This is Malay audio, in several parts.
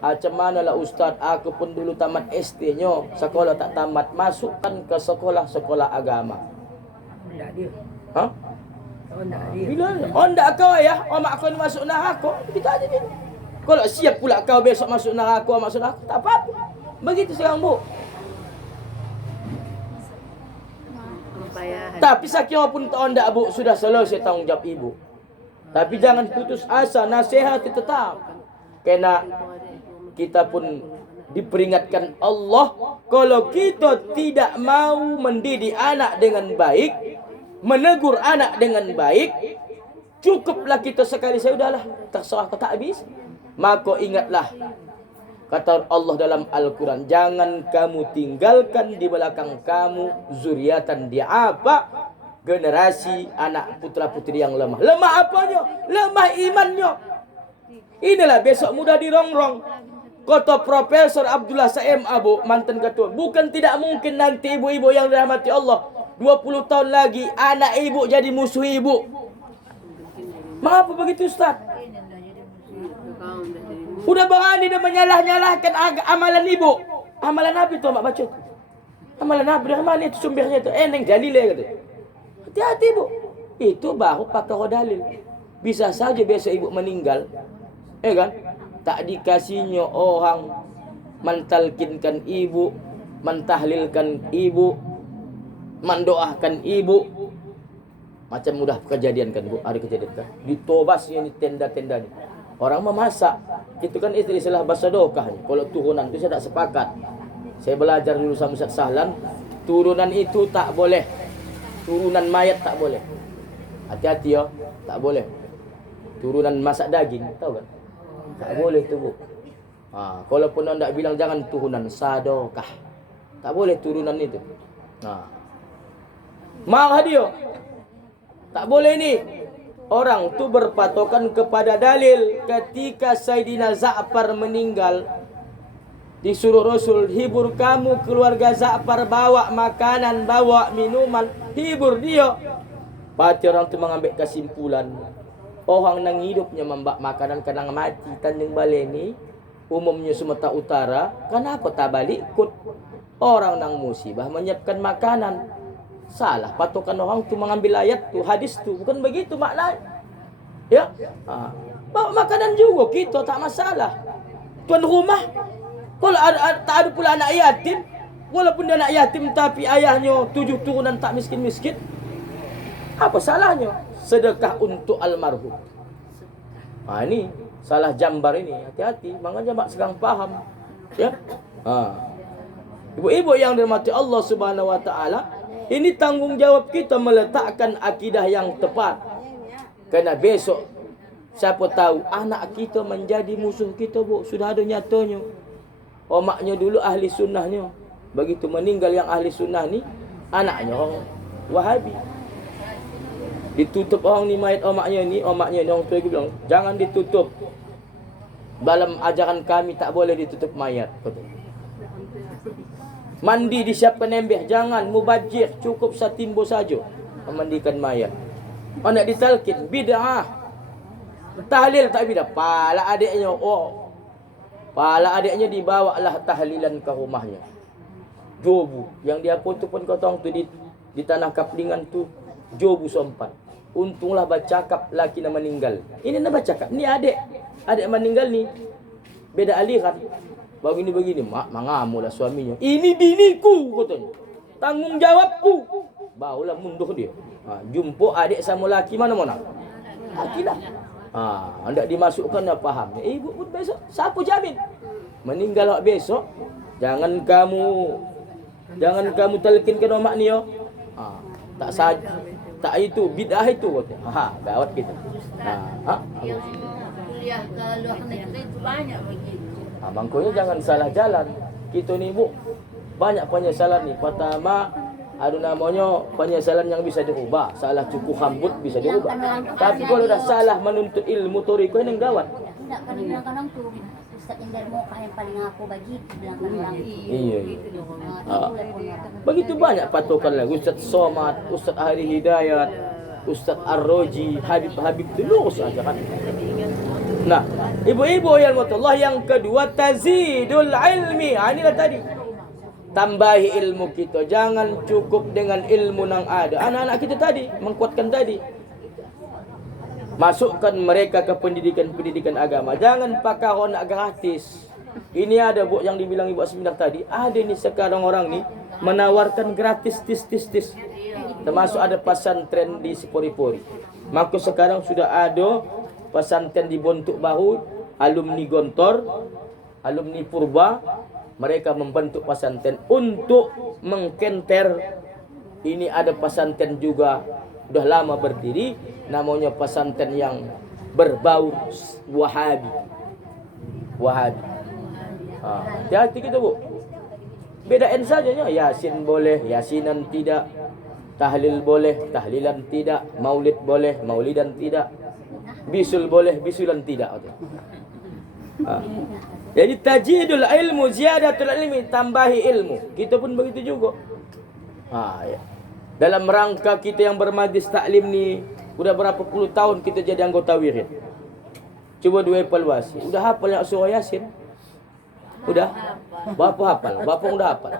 Macam mana lah Ustaz, aku pun dulu tamat SD nyo, sekolah tak tamat, masukkan ke sekolah-sekolah agama. Ndak dia. Ha? Oh ndak dia. Bila? Oh ndak kau ya? Oh mak kau ni masuk neraka. Kita aja ni. Kalau siap pula kau besok masuk neraka, masuk neraka, tak apa-apa. Begitu sekarang Bu. Tapi sakira pun tak ndak Bu, sudah selesai tanggungjawab ibu. Tapi jangan putus asa, nasihat itu tetap. Kena kita pun diperingatkan Allah, kalau kita tidak mau mendidik anak dengan baik, menegur anak dengan baik, cukuplah kita sekali saya udahlah, terserah kau tak habis. Maka ingatlah kata Allah dalam Al-Quran, jangan kamu tinggalkan di belakang kamu zuriatan dia apa? Generasi anak putra putri yang lemah. Lemah apanya? Lemah imannya. Inilah besok mudah dirongrong. Kata Profesor Abdullah Saim Abu, mantan ketua, bukan tidak mungkin nanti ibu-ibu yang dirahmati Allah 20 tahun lagi anak ibu jadi musuh ibu. Mengapa begitu Ustaz? Udah berani dia menyalah-nyalahkan amalan ibu. Amalan Nabi tu mak baca tu. Amalan Nabi dari mana itu sumbernya tu? Neng dalilnya kata. Hati-hati Bu. Itu baru pakai dalil. Bisa saja besok ibu meninggal, kan? Tak dikasihnya orang mentalkinkan ibu, mentahlilkan ibu, mendoakan ibu. Macam mudah kejadian kan Bu, ada kejadian kan? Ditobasnya ni tenda-tenda ni. Orang memasak, itu kan istilah bahasa dokah. Kalau turunan itu saya tak sepakat. Saya belajar dulu sama Ustaz Sahlan, turunan itu tak boleh. Turunan mayat tak boleh. Hati-hati ya, tak boleh. Turunan masak daging, tahu kan? Tak boleh tu Bu. Kalaupun anda bilang jangan turunan sadokah, tak boleh turunan itu. Marah dia. Tak boleh ni. Orang tu berpatokan kepada dalil. Ketika Sayyidina Za'far meninggal, disuruh Rasul, hibur kamu keluarga Za'far, bawa makanan, bawa minuman, hibur dia. Pati orang tu mengambil kesimpulan, orang nang hidupnya membak makanan kadang mati tanding balik ni umumnya Sumatera Utara, kenapa tak balik ikut orang nang musibah menyiapkan makanan? Salah patokan orang tu mengambil ayat tu, hadis tu, bukan begitu maknanya. Ya, bawa makanan juga kita tak masalah. Tuan rumah, kalau tak ada pula anak yatim, walaupun dia anak yatim tapi ayahnya 7 turunan tak miskin-miskin, apa salahnya? Sedekah untuk almarhum. Ini salah jambar ini, hati-hati. Makanya mak sekarang faham. Ya. Ibu-ibu yang dirahmati Allah Subhanahu wa taala, ini tanggungjawab kita meletakkan akidah yang tepat. Karena besok siapa tahu anak kita menjadi musuh kita Bu. Sudah ada nyatanya. Omaknya dulu ahli sunnahnya, begitu meninggal yang ahli sunnah ni, anaknya orang Wahabi. Ditutup orang ni mayat omaknya ni orang tua bilang, jangan ditutup. Dalam ajaran kami tak boleh ditutup mayat. Mandi disiapkan embeh, jangan mubajir, cukup satimbo saja memandikan mayat. Nak ditalkin bid'ah. Tahlil tak bid'ah. Pala adiknya dibawalah tahlilan ke rumahnya. Jobu yang dia foto pun kotong tu di tanah kaplingan tu, jobu sompat. Untunglah bercakap laki nak meninggal. Ini nak bercakap, ni adik meninggal ni beda aliran. Begini mak mangamulah suaminya. Ini biniku katanya. Tanggungjawabku. Barulah mundur dia. Jumpa adik sama laki mana-mana. Laki lah. Hendak dimasukkan dah faham. Ibu pun besok siapa jamin? Meninggal besok jangan kamu talkinkan omak ni yo. Tak saja. Tak itu bid'ah itu katanya. Gawat kita. Kuliah ke luar negeri itu banyak begitu. Bangkunya jangan salah jalan. Kita ni Bu, banyak penyesalan ni. Pertama, ada namanya penyesalan yang bisa dirubah. Salah cukup rambut bisa dirubah. Tapi kalau dah salah menuntut ilmu toriko ini gawat. Tidak kan bilang kan tu Ustaz yang dari Mekah yang paling aku bagi bilang kan. Iya. Begitu banyak patokan lah. Ustaz Somad, Ustaz Ahli Hidayat, Ustaz Ar-Roji, Habib itu lurus aja kan. Nah, Ibu-ibu yang Allah, yang kedua tazidul ilmi. Inilah tadi. Tambahi ilmu kita. Jangan cukup dengan ilmu yang ada. Anak-anak kita tadi menguatkan tadi. Masukkan mereka ke pendidikan-pendidikan agama. Jangan pakai nak gratis. Ini ada bu yang dibilang ibu seminar tadi. Ada ni sekarang orang ni menawarkan gratis tis. Termasuk ada pesantren di Sipori-Pori. Maka sekarang sudah ada pesantren dibentuk baru, alumni Gontor, alumni Purba, mereka membentuk pesantren untuk mengkenter. Ini ada pesantren juga sudah lama berdiri, namanya pesantren yang berbau Wahabi. Hati-hati kita bu. Bedain saja ya, Yasin boleh, Yasinan tidak, tahlil boleh, tahlilan tidak, maulid boleh, maulidan tidak, bisul boleh, bisulan tidak. Jadi tajidul ilmu, ziyadatul ilmi, tambahi ilmu. Kita pun begitu juga. Ya. Dalam rangka kita yang bermajlis taklim ni, udah berapa puluh tahun kita jadi anggota wirid. Coba dua evaluasi. Udah hafal yang surah Yasin? Udah? Bapak hafal? Bapak udah hafal?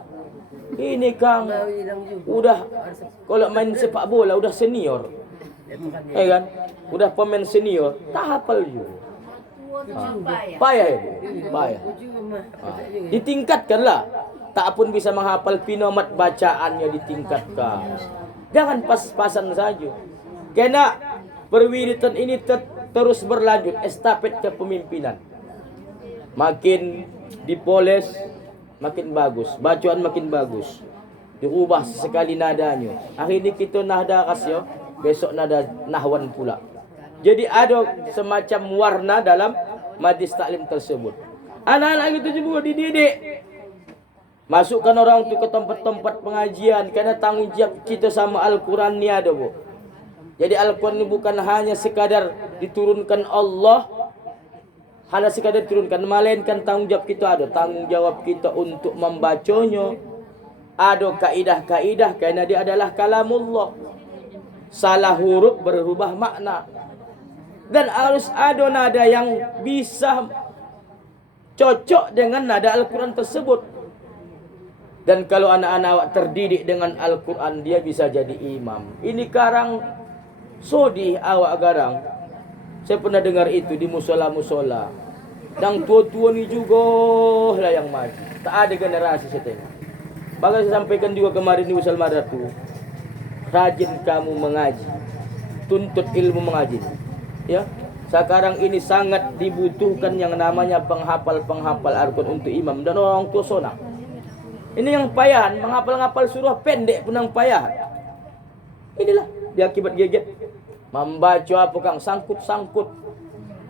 Ini Kang, udah kalau main sepak bola udah senior. Kan? Udah pemain senior, tak hafal juga. Payah ya? Payah. Ditingkatkanlah. Tak pun bisa menghafal pinomat bacaannya, ditingkatkan. Jangan pas-pasan saja. Karena perwiritan ini terus berlanjut, estafet kepemimpinan. Makin dipoles, makin bagus. Bacaan makin bagus. Dirubah sekali nadanya. Hari ini kita nahda rasio, besok nada nahwan pula. Jadi ada semacam warna dalam majlis taklim tersebut. Anak-anak itu juga dididik. Masukkan orang itu ke tempat-tempat pengajian, karena tanggung jawab kita sama Al-Quran ni ada bu. Jadi Al-Quran ni bukan hanya sekadar diturunkan Allah, hanya sekadar diturunkan, melainkan tanggung jawab kita ada. Tanggung jawab kita untuk membacanya. Ada kaidah-kaidah, karena dia adalah kalamullah. Salah huruf berubah makna. Dan harus ada nada yang bisa cocok dengan nada Al-Quran tersebut. Dan kalau anak-anak awak terdidik dengan Al-Quran, dia bisa jadi imam. Ini karang sodih awak garang. Saya pernah dengar itu di musola-musola. Dan tua-tua ni juga lah yang maju. Tak ada generasi saya tengok. Bahkan saya sampaikan juga kemarin di Usal Madratu. Rajin kamu mengaji. Tuntut ilmu mengaji. Ya. Sekarang ini sangat dibutuhkan yang namanya penghafal-penghafal Al-Quran untuk imam. Dan orang tua sonang. Ini yang payahan, menghafal-hafal surah pendek pun yang payahan. Inilah dia akibat geget. Membaca apa Kang? Sangkut-sangkut.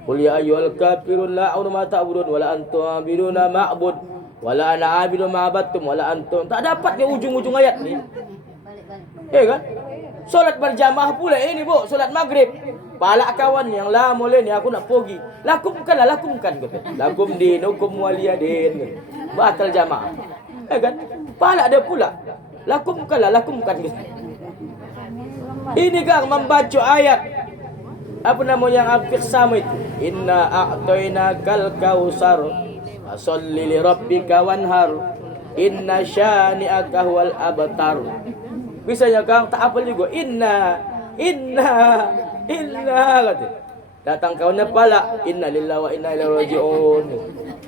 Qul ya ayyuhal kafirun la a'budu ma ta'budun wa la antum 'abiduna ma'bud wa la ana 'abidu ma 'abadtum wa la antum. Tak dapat ni ujung-ujung ayat ni. Kan? Solat berjamaah pula ini bu, solat maghrib. Palak kawan yang lah mulai ni aku nak pergi. Lakumkanlah, lakumkan kata. Lakum dinukum waliyadin. Batal jamaah. Kan? Pahala ada pula. Lakumkanlah, lakumkan. Ini Kang membaca ayat apa nama yang hampir sama itu. Inna a'tainakal kautsar fasholli li rabbika wanhar. Inna syani'aka huwal abtar. Bisanya Kang tak hafal juga. Inna kata. Datang kawannya pala. Inna lillahi wa inna ilaihi raji'un.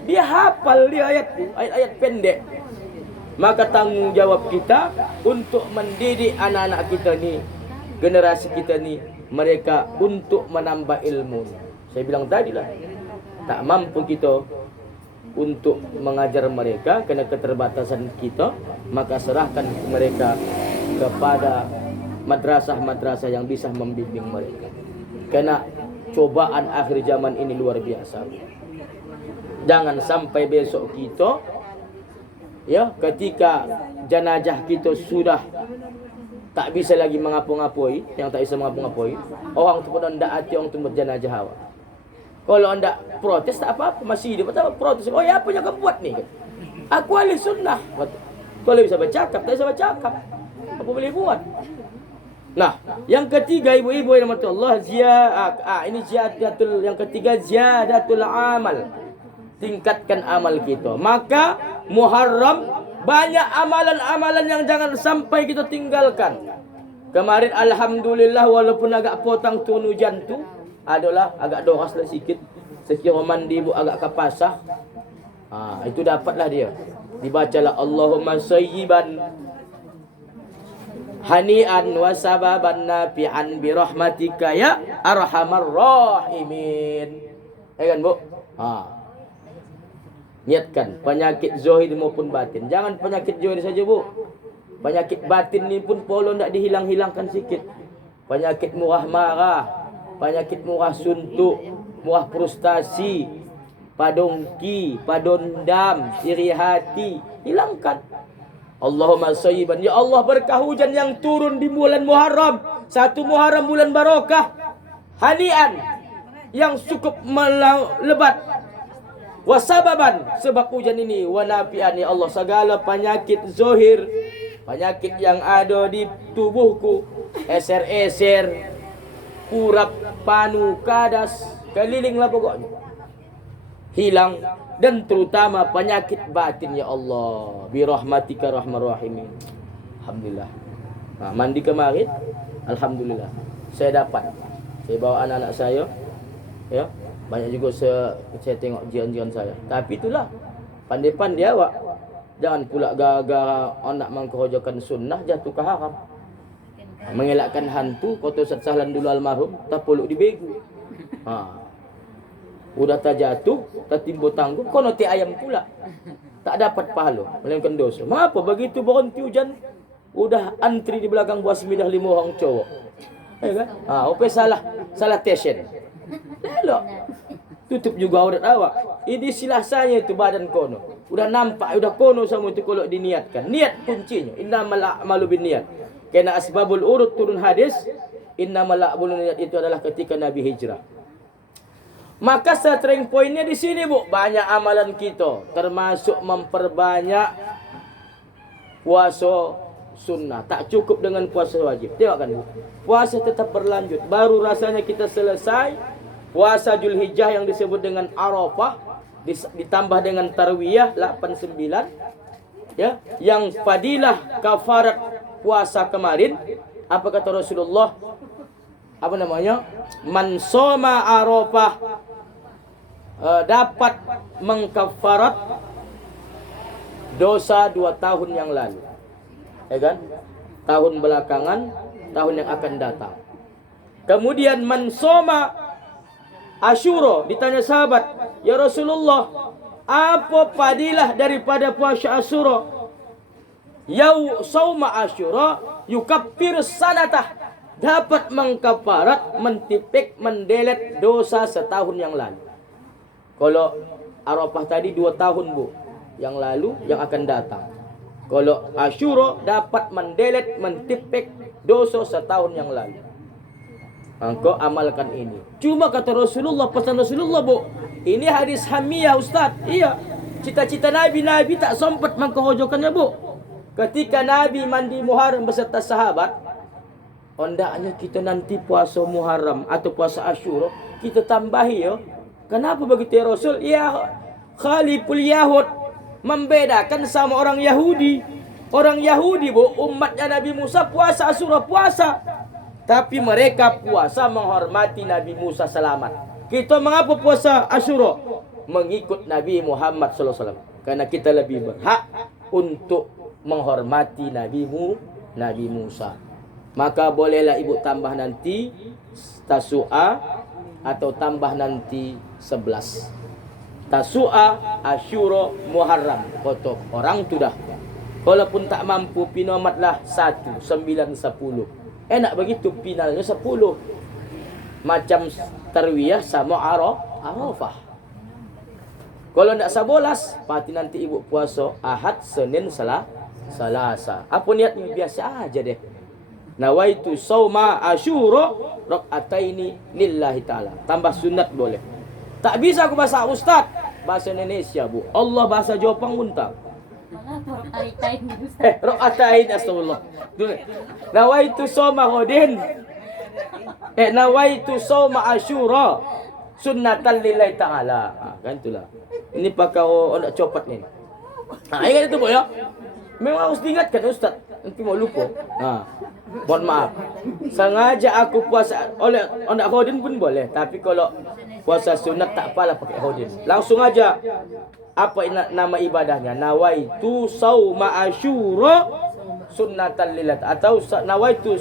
Dia hafal dia ayat pendek. Maka tanggung jawab kita untuk mendidik anak-anak kita ni, generasi kita ni, mereka untuk menambah ilmu. Saya bilang tadi lah, tak mampu kita untuk mengajar mereka kerana keterbatasan kita, maka serahkan mereka kepada madrasah-madrasah yang bisa membimbing mereka. Kerana cobaan akhir zaman ini luar biasa. Jangan sampai besok kita, ya, ketika jenazah kita sudah tak bisa lagi mengapa-ngapoi, yang tak bisa mengapa-ngapoi, orang tu pun hendak hati orang tu berjenazah awak. Kalau anda protes tak apa-apa, masih hidup tak protes. Oh ya, apa yang kau buat ni? Aku ahli sunnah. Kalau bisa bercakap, tak bisa bercakap. Apa boleh buat? Nah, yang ketiga ibu-ibu yang dirahmati Allah, ini ziyadatul, yang ketiga ziyadatul amal. Tingkatkan amal kita. Maka Muharram banyak amalan-amalan yang jangan sampai kita tinggalkan. Kemarin alhamdulillah walaupun agak potang turun hujan tu, adalah agak doras lah sikit. Sekira mandi bu agak kapasah. Itu dapatlah dia. Dibacalah Allahumma sayyiban hani'an wa sababan nafi'an bi rahmatika ya arhamar rahimin. Ya kan, Bu? Niatkan penyakit zahir maupun batin. Jangan penyakit zahir saja, Bu. Penyakit batin ni pun polo nak dihilang-hilangkan sikit. Penyakit murah marah, penyakit murah suntuk, murah frustasi, padongki, padondam, iri hati, hilangkan. Allahumma sayyiban, ya Allah berkah hujan yang turun di bulan Muharram. 1 Muharram bulan barakah. Hanian yang cukup lebat. Wasababan, sebab hujan ini, wa nafi'an, ya Allah segala penyakit zahir, penyakit yang ada di tubuhku, eser-eser, kurap, panu, kadas, kelilinglah pokoknya, hilang. Dan terutama penyakit batin, ya Allah, bi rahmatika rahmar rahimin. Alhamdulillah. Mandi kemarin, alhamdulillah saya dapat. Saya bawa anak-anak saya, ya. Banyak juga saya tengok jiran-jiran saya. Tapi itulah, pandai-pandai awak. Jangan pula gara-gara anak mengkerojokan sunnah jatuh ke haram. Mengelakkan hantu, kata Ustaz Sahlan dulu almarhum, tak perlu dibegu. Udah tak jatuh, tak timbul tangguh, kono ti ayam pula. Tak dapat pahala, melainkan dosa. Mengapa begitu berhenti hujan, udah antri di belakang buah semidah 5 orang cowok. Ya kan? Apa salah tesyen. Elok. Tutup juga aurat awak. Ini silahsanya itu badan kono. Udah nampak, udah kono semua itu kalau diniatkan. Niat kuncinya. Innamal a'malu binniyat. Karena asbabul urut turun hadis, innamal a'malu binniyat itu adalah ketika Nabi hijrah. Maka starting pointnya di sini, Bu. Banyak amalan kita, termasuk memperbanyak puasa sunnah. Tak cukup dengan puasa wajib. Tengok kan, Bu. Puasa tetap berlanjut. Baru rasanya kita selesai puasa Zulhijjah yang disebut dengan Arafah, ditambah dengan Tarwiyah 89, ya, yang fadilah kafarat puasa kemarin. Apa kata Rasulullah? Apa namanya? Man shoma Arafah dapat mengkafarat dosa 2 tahun yang lalu. Ya kan? Tahun belakangan, tahun yang akan datang. Kemudian man shoma Asyura, ditanya sahabat, ya Rasulullah, apa fadilah daripada puasa Asyura? Sauma Asyura yukaffir sanatah, dapat mengkafarat, mentipik, mendelet dosa setahun yang lalu. Kalau Arafah tadi 2 tahun, Bu, yang lalu, yang akan datang. Kalau Asyura dapat mendelet, mentipik dosa setahun yang lalu. Engkau amalkan ini. Cuma kata Rasulullah, pesan Rasulullah, Bu, ini hadis hamiyah, Ustaz. Iya. Cita-cita Nabi tak sempat mengkerojokannya, Bu. Ketika Nabi mandi Muharram beserta sahabat, ondaknya kita nanti puasa Muharram atau puasa Asyura, kita tambahi, ya. Kenapa begitu, ya Rasul? Ya, Khaliful Yahud, membedakan sama orang Yahudi. Orang Yahudi, Bu, umatnya Nabi Musa puasa Asyura, puasa. Tapi mereka puasa menghormati Nabi Musa selamat. Kita mengapa puasa Asyura? Mengikut Nabi Muhammad SAW. Karena kita lebih berhak untuk menghormati Nabi Musa. Maka bolehlah ibu tambah nanti Tasu'a atau tambah nanti 11. Tasu'a, Asyura, Muharram. Kotok orang tu dah. Walaupun tak mampu, pinomatlah 1, 9, 10. Enak begitu, finalnya 10. Macam Tarwiyah sama Arafah. Kalau nak 11, pasti nanti ibu puasa Ahad, Senin, Selasa. Apa niatnya? Biasa aja deh. Nawaitu sauma Asyura rak'ataini lillahi ta'ala. Tambah sunat boleh. Tak bisa aku bahasa Ustaz. Bahasa Indonesia, Bu. Allah bahasa Jepang pun tak. Mga ay ni Ustaz. Rakatain astagfirullah. Nawaitu soma Ghadin. Nawaitu soma Asyura sunnatan lillahi ta'ala. Kan itulah. Ini pakai nak copat ni. Ingat itu ya. Memang harus diingatkan Ustaz. Nanti mau lupa. Mohon maaf. Sengaja aku puasa oleh nak Ghadin pun boleh, tapi kalau puasa sunat tak apalah pakai Ghadin. Langsung aja. Apa nama ibadahnya? Nawaitu sauma Asyura sunnatan lillahi atau nawaitu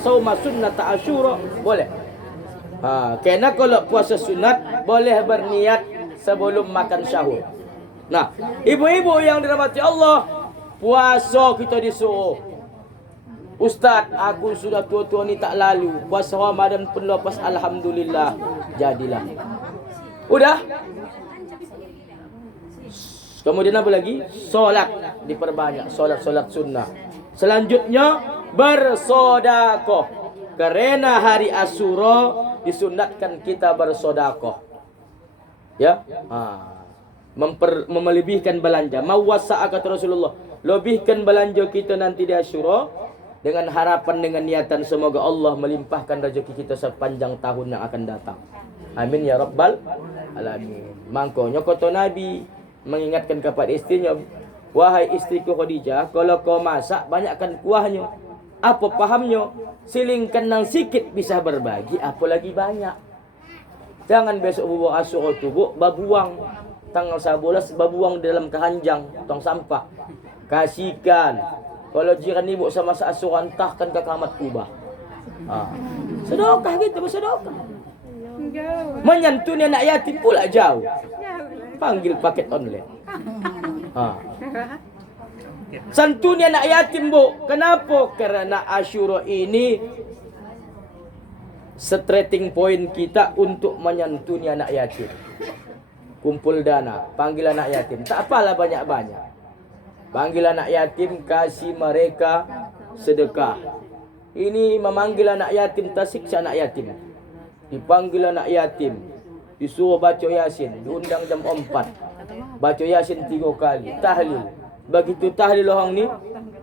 sauma sunnata Asyura boleh. Karena kalau puasa sunat boleh berniat sebelum makan sahur. Nah, ibu-ibu yang dirahmati Allah, puasa kita disuruh. Ustaz, aku sudah tua-tua ni tak lalu. Puasa Ramadan pun lepas, alhamdulillah. Jadilah. Udah? Kemudian apa lagi? Solat diperbanyak, solat sunnah. Selanjutnya bersodakoh. Karena hari Asyura disunatkan kita bersodakoh. Ya, melebihkan belanja. Mawasa kata Rasulullah, lebihkan belanja kita nanti di Asyura dengan harapan, dengan niatan semoga Allah melimpahkan rezeki kita sepanjang tahun yang akan datang. Amin ya rabbal alamin. Makanya kata Nabi mengingatkan kepada istrinya, wahai istriku Khadijah, kalau kau masak banyakkan kuahnya. Apa pahamnya? Silingkan nang sikit bisa berbagi, apalagi banyak. Jangan besok bubuh Asyura tu babuang tanggal 11 babuang dalam keranjang tong sampah. Kasihkan. Kalau jiran ibu sama Asyura entahkan ke kamar kubah. Sedekah gitu, bersedekah. Menyantuni anak yatim pula jauh. Panggil paket online. Santuni anak yatim, Bu. Kenapa? Karena Asyura ini starting point kita untuk menyantuni anak yatim. Kumpul dana, panggil anak yatim. Tak apalah banyak-banyak. Panggil anak yatim, kasih mereka sedekah. Ini memanggil anak yatim, tak siksa anak yatim. Dipanggil anak yatim, disuruh baca Yasin, diundang jam 4. Baca Yasin 3 kali, tahlil. Begitu tahlil orang ni,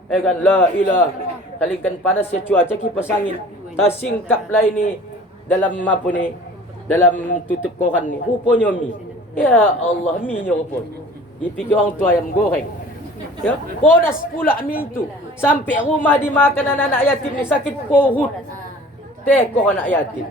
kan la ilah, salingkan panas ya cuaca kipas angin. Tak singkap lah ini dalam apa ni, dalam tutup koran ni. Rupanya mi. Ya Allah, mi nya rupa. Dipikir orang tu ayam goreng. Ya, podas pula mi itu. Sampai rumah dimakan anak-anak yatim ni sakit perut. Tekor anak yatim.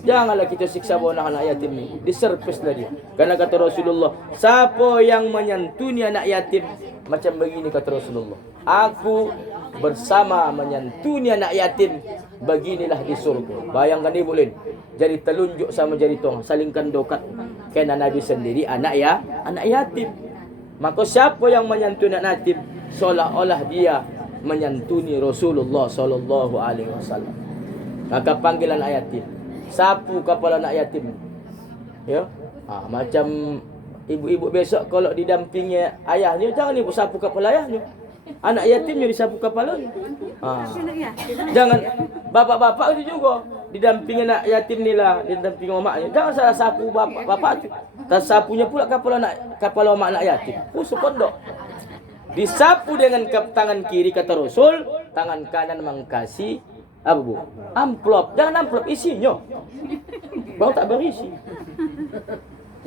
Janganlah kita siksa anak yatim ni. Diserpes lah dia. Karena kata Rasulullah, siapa yang menyantuni anak yatim macam begini kata Rasulullah, aku bersama menyantuni anak yatim beginilah di surga. Bayangkan ibu Lin, jadi telunjuk sama jari tong, salingkan dokat. Karena Nabi sendiri anak yatim. Maka siapa yang menyantuni anak yatim seolah-olah dia menyantuni Rasulullah sallallahu alaihi wasallam. Maka panggilan anak yatim, sapu kepala anak yatim. Ya. Macam ibu-ibu besok kalau didampingi ayahnya, jangan ibu sapu kepala ayahnya. Anak yatimnya disapu kepalanya. Jangan bapak-bapak itu juga didampingi anak yatim ni lah, didampingi maknya. Jangan salah sapu bapak tu. Tak sapunya pula kepala mak anak yatim. Sepondok. Disapu dengan tangan kiri kata Rasul, tangan kanan mengkasih apa bu? Amplop. Jangan amplop isinya. Bang tak berisi.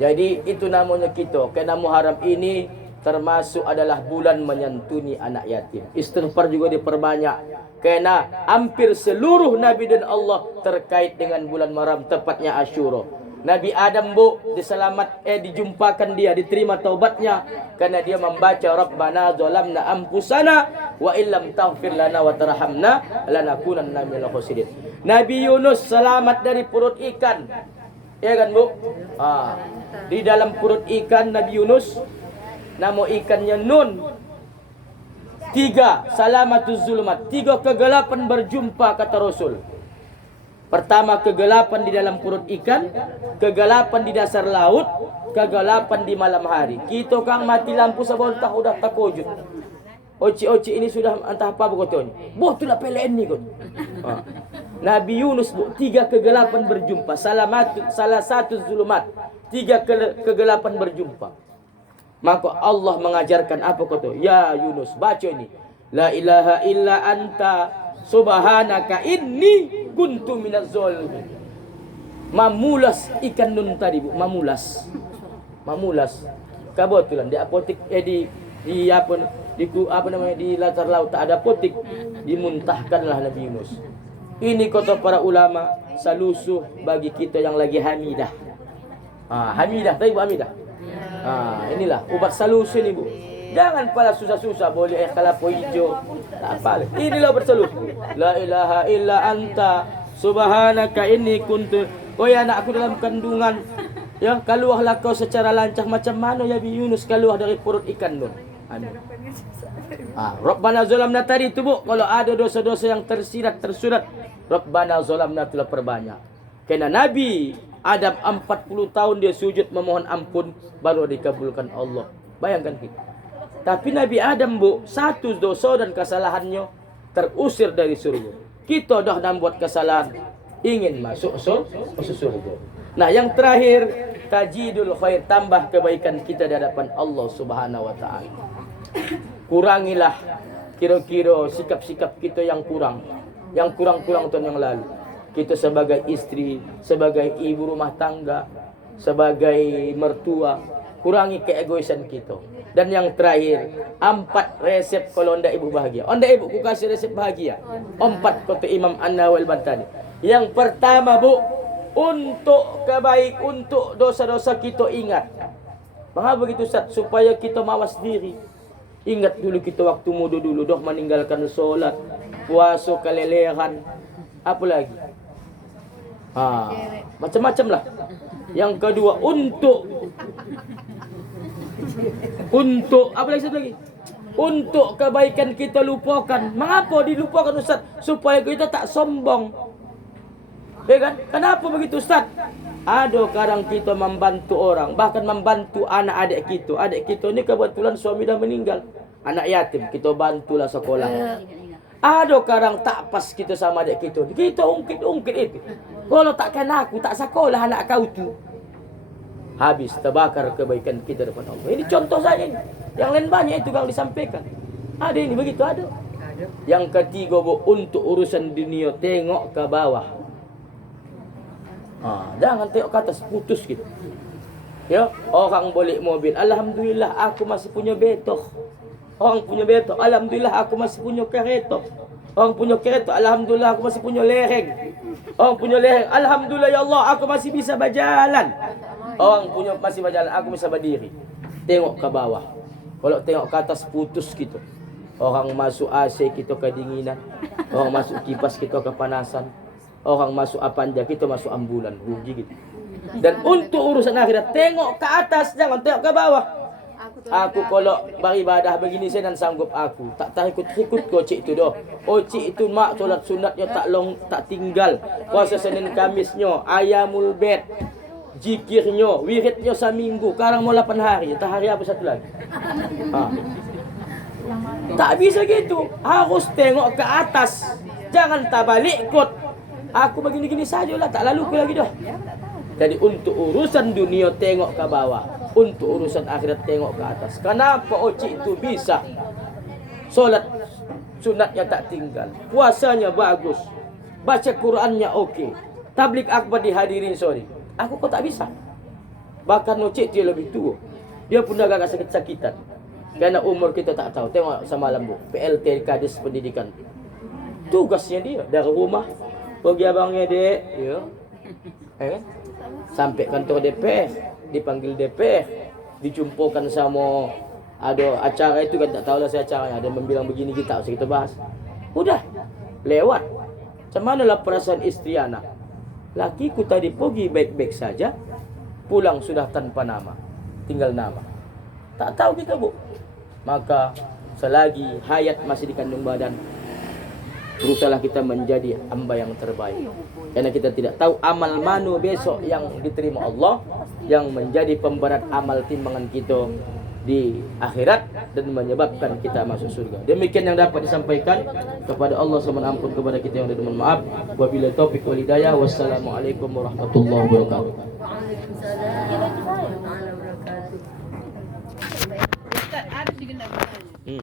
Jadi itu namanya kita. Kerana Muharram ini termasuk adalah bulan menyantuni anak yatim. Istighfar juga diperbanyak. Kerana hampir seluruh Nabi dan Allah terkait dengan bulan Muharram, tepatnya Asyura. Nabi Adam dijumpakan dia, diterima taubatnya karena dia membaca Rabbana zalamna anfusana wa illam taghfir lana wa tarhamna lanakunanna minal khasirin. Nabi Yunus selamat dari perut ikan. Ya kan, Bu? Di dalam perut ikan Nabi Yunus, nama ikannya Nun. 3 salamatuz zulumat, 3 kegelapan berjumpa kata Rasul. Pertama kegelapan di dalam perut ikan, kegelapan di dasar laut, kegelapan di malam hari. Kita kang mati lampu sabotah udah takojut. Oci-oci ini sudah entah apa begotnya. Boh tu lah PLN ni kot. Nabi Yunus, Bu, 3 kegelapan berjumpa. Salah satu zulumat, 3 kegelapan berjumpa. Maka Allah mengajarkan apa kata? Ya Yunus, baca ini. La ilaha illa anta subhanaka inni kuntu minaz zalimin. Mamulas ikan nun tadi, Bu. Mamulas. Kebetulan di apotik di apa namanya di latar laut tak ada apotik, dimuntahkanlah Nabi Yunus. Ini kata para ulama salusuh bagi kita yang lagi hamidah. Hamidah, tahu Bu hamidah? Inilah obat salusuh ini, Bu. Jangan pala susah-susah boleh kelapa hijau. Tak apa. Inilah obat salusuh. La ilaha illa anta subhanaka inni kuntu. Oh ya anakku dalam kandungan. Ya, keluarlah kau secara lancar macam mana ya Nabi Yunus keluar dari perut ikan nun. Rabbana zalamna tadi itu, Bu. Kalau ada dosa-dosa yang tersurat, Rabbana zalamna telah perbanyak. Karena Nabi Adam 40 tahun dia sujud memohon ampun baru dikabulkan Allah. Bayangkan kita. Tapi Nabi Adam, Bu, satu dosa dan kesalahannya terusir dari surga. Kita dah buat kesalahan, ingin masuk surga. Nah, yang terakhir, tajidul khair, tambah kebaikan kita di hadapan Allah Subhanahu wa taala. Kurangilah kira-kira sikap-sikap kita yang kurang tahun yang lalu. Kita sebagai istri, sebagai ibu rumah tangga, sebagai mertua, kurangi keegoisan kita. Dan yang terakhir, 4 resep kalau ndak ibu bahagia. Ndak ibu ku kasih resep bahagia. 4 kata Imam An-Nawawi Al-Bantani. Yang pertama, Bu, untuk dosa-dosa kita ingat. Mengapa begitu Ustaz? Supaya kita mawas diri. Ingat dulu kita waktu muda dulu dah meninggalkan solat, puasa kelelehan, apa lagi? Macam-macam lah. Yang kedua, untuk apa lagi satu lagi? Untuk kebaikan kita lupakan. Mengapa dilupakan Ustaz? Supaya kita tak sombong. Ya kan? Kenapa begitu Ustaz? Ada kadang kita membantu orang, bahkan membantu anak adik kita. Adik kita ni kebetulan suami dah meninggal, anak yatim, kita bantulah sekolah. Ada kadang tak pas kita sama adik kita, kita ungkit itu. Kalau takkan aku tak sekolah anak kau tu, habis terbakar kebaikan kita depan Allah. Ini contoh saja ini. Yang lain banyak itu yang disampaikan. Ada ini begitu ada. Yang ketiga, Bu, untuk urusan dunia tengok ke bawah. Jangan tengok ke atas, putus gitu. Ya, orang boleh mobil, alhamdulillah aku masih punya betok. Orang punya betok, alhamdulillah aku masih punya kereta. Orang punya kereta, alhamdulillah aku masih punya lereng. Orang punya lereng, alhamdulillah ya Allah aku masih bisa berjalan. Orang punya masih berjalan, aku bisa berdiri. Tengok ke bawah. Kalau tengok ke atas, putus gitu. Orang masuk AC kita kedinginan, orang masuk kipas kita kepanasan. Orang masuk apanja, kita masuk ambulan, rugi gitu. Dan untuk urusan akhirat, tengok ke atas, jangan tengok ke bawah. Aku kalau beribadah begini saya dan sanggup aku. Tak ikut kau cik itu doh. Oh cik itu mak solat sunatnya tak tinggal. Puasa Senin Kamisnya, ayamul bed, zikirnya, wiridnya seminggu. Sekarang mau 8 hari, tak hari apa satu lagi. Tak bisa gitu. Harus tengok ke atas. Jangan tak balik kot. Aku begini-gini sajalah, tak lalu ke lagi dah. Jadi untuk urusan dunia tengok ke bawah, untuk urusan akhirat tengok ke atas. Kenapa Oci itu bisa solat sunatnya tak tinggal, puasanya bagus, baca Qurannya okey, tablik akbar dihadirin sore. Aku kok tak bisa. Bahkan Oci dia lebih tua, dia pun agak sakit-sakitan. Karena umur kita tak tahu. Tengok semalam, Bu, PLT Kadis Pendidikan. Tugasnya dia dari rumah pergi abangnya dek, ya. Sampai kantor DPR, dipanggil DPR, dijumpukan sama ada acara itu kan tak tahulah saya acaranya, ada membilang begini kita usah kita bahas. Udah lewat. Macam manalah perasaan istri anak. Lakiku tadi pergi baik-baik saja, pulang sudah tanpa nama, tinggal nama. Tak tahu kita, Bu. Maka selagi hayat masih di kandung badan, berusahalah kita menjadi hamba yang terbaik. Karena kita tidak tahu amal mana besok yang diterima Allah, yang menjadi pemberat amal timbangan kita di akhirat dan menyebabkan kita masuk surga. Demikian yang dapat disampaikan. Kepada Allah mohon ampun, kepada kita yang ada mohon maaf. Wabillahi taufik wal hidayah. Wassalamualaikum warahmatullahi wabarakatuh.